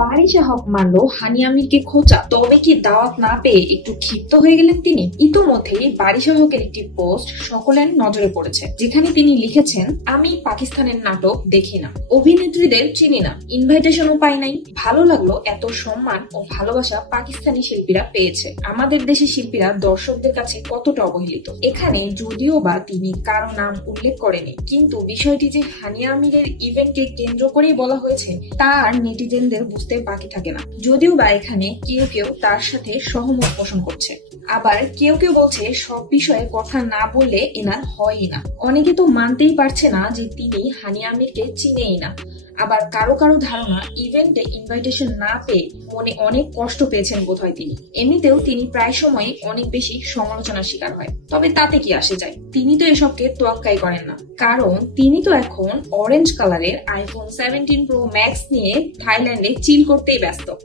বারিশা হক মারলো হানি আমিরকে খোঁচা, তবে কি দাওয়াত না পেয়ে একটু ক্ষিপ্ত হয়ে গেলেন তিনি? ইতোমধ্যেই বারিশা হকের একটি পোস্ট সকলের নজরে পড়েছে, যেখানে তিনি লিখেছেন, আমি পাকিস্তানের নাটক দেখি না, অভিনেত্রীদের চিনি না, ইনভাইটেশনও পাই নাই। ভালো লাগলো এত সম্মান ও ভালোবাসা পাকিস্তানি শিল্পীরা পেয়েছে। আমাদের দেশের শিল্পীরা দর্শকদের কাছে কতটা অবহেলিত। এখানে যদিও বা তিনি কারো নাম উল্লেখ করেনি, কিন্তু বিষয়টি যে হানিয়া আমিরের ইভেন্টকে কেন্দ্র করেই বলা হয়েছে তা আর নেটিজেনদের বুঝতে বাকি থাকে না। যদিও বা এখানে কেউ কেউ তার সাথে সহমত পোষণ করছে, আবার কেউ কেউ বলছে সব বিষয়ে কথা না বললে এনার হয়ই না। অনেকে তো মানতেই পারছে না যে তিনি হানিয়া আমিরকে চিনেই না। আবার কারো কারো ধারণা ইভেন্টে ইনভাইটেশন না পেয়ে মনে অনেক কষ্ট পেয়েছেন বোধহয় তিনি। এমনিতেও তিনি প্রায় সময় অনেক বেশি সমালোচনার শিকার হয়, তবে তাতে কি আসে যায়, তিনি তো এসবকে তোয়াক্কাই করেন না। কারণ তিনি তো এখন অরেঞ্জ কালারের আইফোন 17 প্রো ম্যাক্স নিয়ে থাইল্যান্ডে চিল করতেই ব্যস্ত।